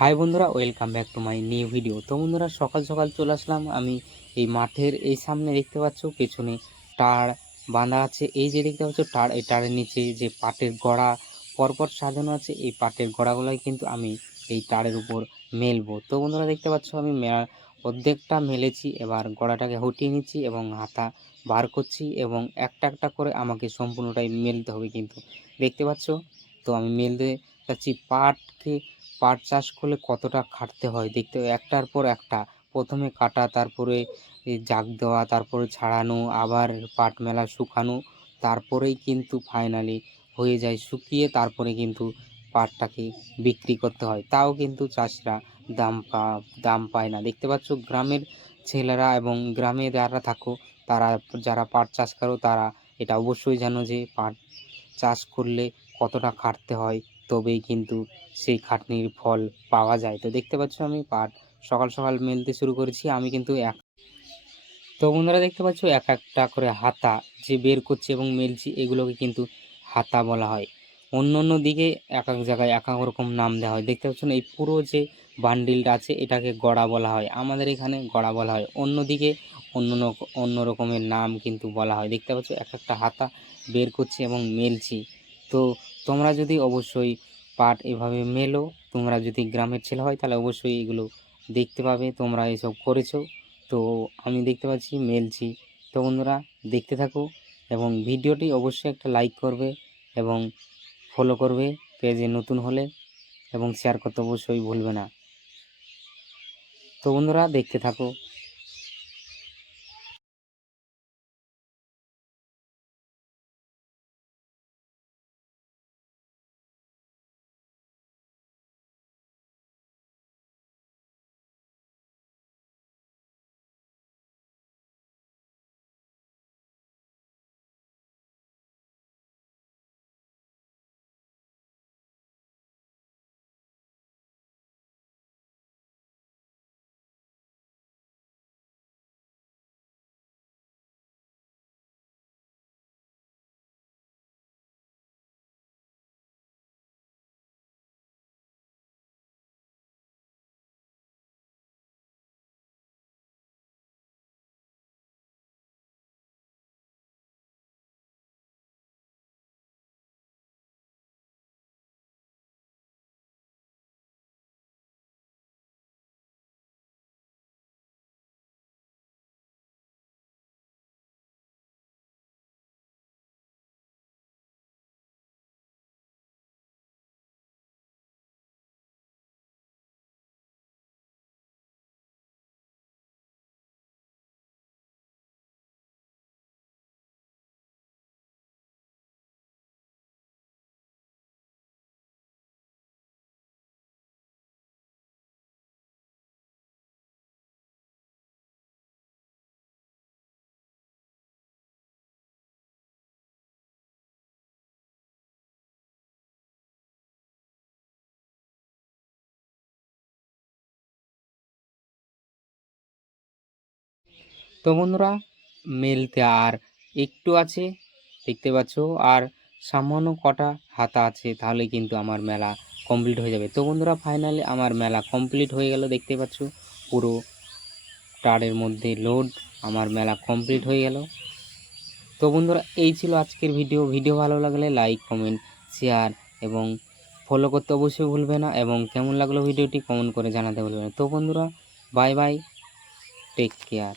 High বন্ধুরা welcome back to my new video তো বন্ধুরা, সকাল সকাল চলে আসলাম। আমি এই মাঠের এই সামনে দেখতে পাচ্ছ, পেছনে টার বাঁধা আছে। এই যে দেখতে পাচ্ছ, টার, এই টারের নিচে যে পাটের গড়া, পরপর সাজানো আছে। এই পাটের গড়াগুলোই কিন্তু আমি এই টারের উপর মেলবো। তো বন্ধুরা, দেখতে পাচ্ছ, আমি অর্ধেকটা মেলেছি। এবার গড়াটাকে হটিয়ে নিচ্ছি এবং হাতা বার করছি এবং একটা একটা করে আমাকে সম্পূর্ণটাই মেলতে হবে কিন্তু। দেখতে পাচ্ছ? তো আমি মেলতে যাচ্ছি পাটকে পাট চাষ করলে কতটা খাটতে হয়? দেখতে একটার পর একটা। প্রথমে কাটা, তারপরে জাগ দেওয়া, তারপরে ছাড়ানো আবার পাট মেলা শুকানো, তারপরেই কিন্তু ফাইনালি হয়ে যায় শুকিয়ে, তারপরে কিন্তু পাটটাকে বিক্রি করতে হয়। তাও কিন্তু চাষিরা দাম পা, দাম পায় না। দেখতে পাচ্ছ, গ্রামের ছেলেরা এবং গ্রামে যারা থাকো, তারা, যারা পাট চাষ করো, তারা এটা অবশ্যই জানো যে পাট চাষ করলে কতটা খাটতে হয়। তবেই কিন্তু সেই খাটনির ফল পাওয়া যায়। তো দেখতে পাচ্ছ আমি পাট সকাল সকাল মেলতে শুরু করেছি। আমি কিন্তু এক তো বন্ধুরা দেখতে পাচ্ছ এক একটা করে হাতা যে বের করছি এবং মেলছি, এগুলোকে কিন্তু হাতা বলা হয়। অন্য অন্য দিকে এক এক জায়গায় এক এক রকম নাম দেওয়া হয়। দেখতে পাচ্ছ না, এই পুরো যে বান্ডিলটা আছে, এটাকে গড়া বলা হয়। আমাদের এখানে গড়া বলা হয়। অন্য রক- অন্য রকমের নাম কিন্তু বলা হয়। দেখতে পাচ্ছ, এক একটা হাতা বের করছি এবং মেলছি। তো তোমরা যদি অবশ্যই পাট এভাবে মেলো, তোমরা যদি গ্রামের ছেলে হয়, তাহলে অবশ্যই এগুলো দেখতে পাবে, তোমরা এসব করেছ। তো আমি দেখতে পাচ্ছি, মেলছি। তো বন্ধুরা, দেখতে থাকো এবং ভিডিওটি অবশ্যই একটা লাইক করবে এবং ফলো করবে, পেজে নতুন হলে এবং শেয়ার করতে অবশ্যই ভুলবে না। তো বন্ধুরা, দেখতে থাকো। তো বন্ধুরা, মেলতে আর একটু আছে, দেখতে পাচ্ছ, আর সামান্য কটা হাতা আছে, তাহলে কিন্তু আমার মেলা কমপ্লিট হয়ে যাবে। তো বন্ধুরা ফাইনালি আমার মেলা কমপ্লিট হয়ে গেল, দেখতে পাচ্ছ, পুরো টারের মধ্যে লোড আমার মেলা কমপ্লিট হয়ে গেল। তো বন্ধুরা, এই ছিল আজকের ভিডিও ভিডিও ভালো লাগলে লাইক কমেন্ট শেয়ার এবং ফলো করতে অবশ্যই ভুলবে না এবং কেমন লাগল ভিডিওটি কমেন্ট করে জানাতে ভুলবে না। তো বন্ধুরা বাই বাই টেক কেয়ার